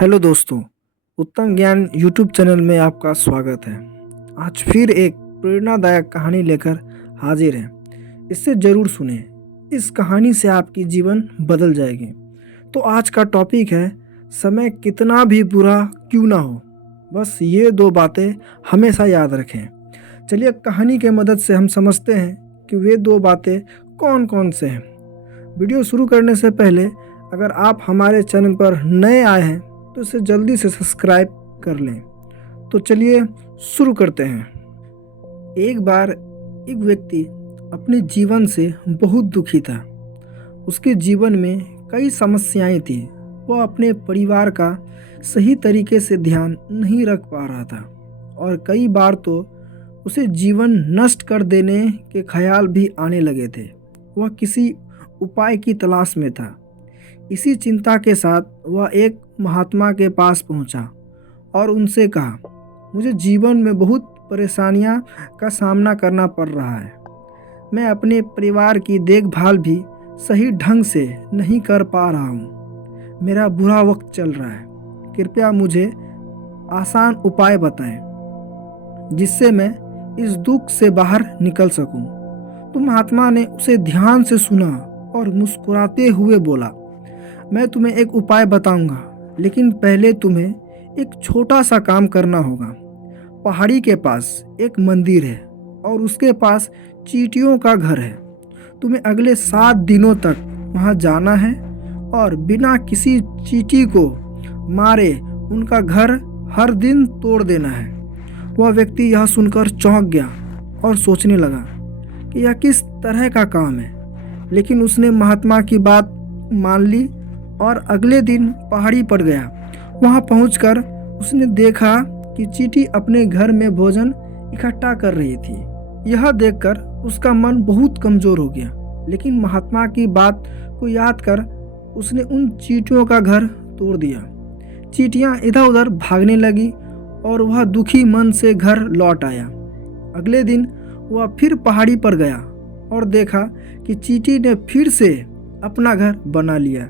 Hello दोस्तों, उत्तम ज्ञान यूट्यूब चैनल में आपका स्वागत है। आज फिर एक प्रेरणादायक कहानी लेकर हाजिर हैं। इसे ज़रूर सुने। इस कहानी से आपकी जीवन बदल जाएगी। तो आज का टॉपिक है, समय कितना भी बुरा क्यों ना हो, बस ये दो बातें हमेशा याद रखें। चलिए कहानी के मदद से हम समझते हैं कि वे दो बातें कौन कौन से हैं। वीडियो शुरू करने से पहले अगर आप हमारे चैनल पर नए आए हैं तो इसे जल्दी से सब्सक्राइब कर लें। तो चलिए शुरू करते हैं। एक बार एक व्यक्ति अपने जीवन से बहुत दुखी था। उसके जीवन में कई समस्याएं थी। वह अपने परिवार का सही तरीके से ध्यान नहीं रख पा रहा था और कई बार तो उसे जीवन नष्ट कर देने के ख्याल भी आने लगे थे। वह किसी उपाय की तलाश में था। इसी चिंता के साथ वह एक महात्मा के पास पहुंचा और उनसे कहा, मुझे जीवन में बहुत परेशानियां का सामना करना पड़ रहा है। मैं अपने परिवार की देखभाल भी सही ढंग से नहीं कर पा रहा हूँ। मेरा बुरा वक्त चल रहा है। कृपया मुझे आसान उपाय बताएं जिससे मैं इस दुख से बाहर निकल सकूं। तो महात्मा ने उसे ध्यान से सुना और मुस्कुराते हुए बोला, मैं तुम्हें एक उपाय बताऊंगा, लेकिन पहले तुम्हें एक छोटा सा काम करना होगा। पहाड़ी के पास एक मंदिर है और उसके पास चींटियों का घर है। तुम्हें अगले 7 दिनों तक वहां जाना है और बिना किसी चींटी को मारे उनका घर हर दिन तोड़ देना है। वह व्यक्ति यह सुनकर चौंक गया और सोचने लगा कि यह किस तरह का काम है, लेकिन उसने महात्मा की बात मान ली और अगले दिन पहाड़ी पर गया। वहां पहुंचकर उसने देखा कि चींटी अपने घर में भोजन इकट्ठा कर रही थी। यह देखकर उसका मन बहुत कमजोर हो गया, लेकिन महात्मा की बात को याद कर उसने उन चींटियों का घर तोड़ दिया। चींटियां इधर उधर भागने लगी और वह दुखी मन से घर लौट आया। अगले दिन वह फिर पहाड़ी पर गया और देखा कि चींटी ने फिर से अपना घर बना लिया।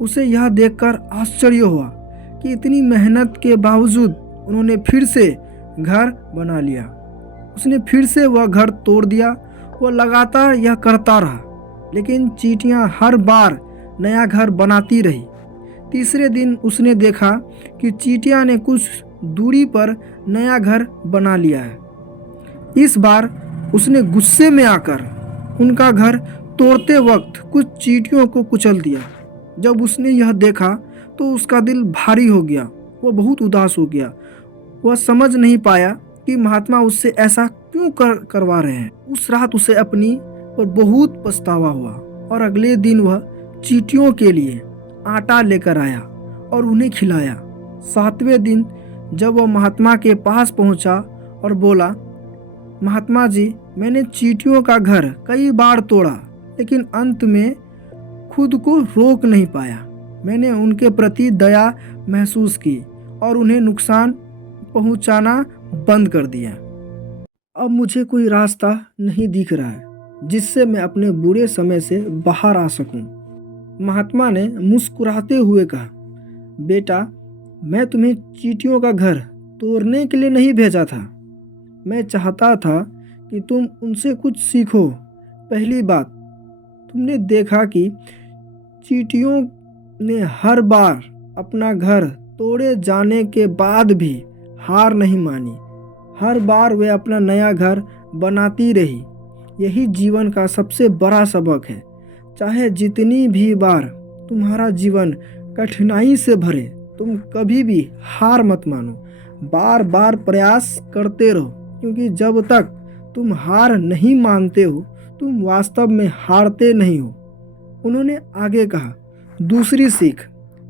उसे यह देखकर आश्चर्य हुआ कि इतनी मेहनत के बावजूद उन्होंने फिर से घर बना लिया। उसने फिर से वह घर तोड़ दिया। वह लगातार यह करता रहा, लेकिन चींटियां हर बार नया घर बनाती रही। तीसरे दिन उसने देखा कि चींटियां ने कुछ दूरी पर नया घर बना लिया है। इस बार उसने गुस्से में आकर उनका घर तोड़ते वक्त कुछ चींटियों को कुचल दिया। जब उसने यह देखा तो उसका दिल भारी हो गया। वह बहुत उदास हो गया। वह समझ नहीं पाया कि महात्मा उससे ऐसा क्यों करवा रहे हैं। उस रात उसे अपनी पर बहुत पछतावा हुआ और अगले दिन वह चींटियों के लिए आटा लेकर आया और उन्हें खिलाया। 7वें दिन जब वह महात्मा के पास पहुंचा और बोला, महात्मा जी, मैंने चींटियों का घर कई बार तोड़ा, लेकिन अंत में खुद को रोक नहीं पाया। मैंने उनके प्रति दया महसूस की और उन्हें नुकसान पहुंचाना बंद कर दिया। अब मुझे कोई रास्ता नहीं दिख रहा है जिससे मैं अपने बुरे समय से बाहर आ सकूं। महात्मा ने मुस्कुराते हुए कहा, बेटा, मैं तुम्हें चींटियों का घर तोड़ने के लिए नहीं भेजा था। मैं चाहता था कि तुम उनसे कुछ सीखो। पहली बात, तुमने देखा कि चींटियों ने हर बार अपना घर तोड़े जाने के बाद भी हार नहीं मानी। हर बार वे अपना नया घर बनाती रही। यही जीवन का सबसे बड़ा सबक है। चाहे जितनी भी बार तुम्हारा जीवन कठिनाई से भरे, तुम कभी भी हार मत मानो। बार बार प्रयास करते रहो, क्योंकि जब तक तुम हार नहीं मानते हो, तुम वास्तव में हारते नहीं हो। उन्होंने आगे कहा, दूसरी सीख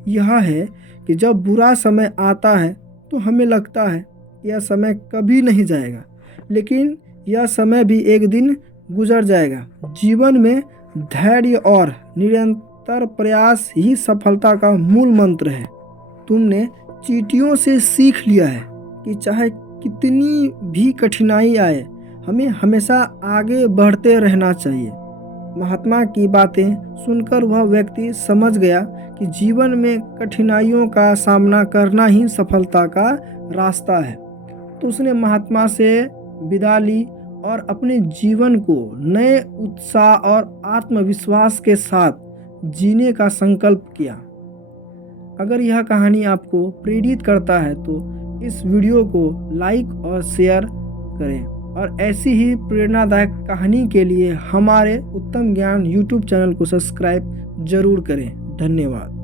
यह है कि जब बुरा समय आता है तो हमें लगता है कि यह समय कभी नहीं जाएगा, लेकिन यह समय भी एक दिन गुजर जाएगा। जीवन में धैर्य और निरंतर प्रयास ही सफलता का मूल मंत्र है। तुमने चींटियों से सीख लिया है कि चाहे कितनी भी कठिनाई आए, हमें हमेशा आगे बढ़ते रहना चाहिए। महात्मा की बातें सुनकर वह व्यक्ति समझ गया कि जीवन में कठिनाइयों का सामना करना ही सफलता का रास्ता है। तो उसने महात्मा से विदा ली और अपने जीवन को नए उत्साह और आत्मविश्वास के साथ जीने का संकल्प किया। अगर यह कहानी आपको प्रेरित करता है तो इस वीडियो को लाइक और शेयर करें और ऐसी ही प्रेरणादायक कहानी के लिए हमारे उत्तम ज्ञान यूट्यूब चैनल को सब्सक्राइब जरूर करें। धन्यवाद।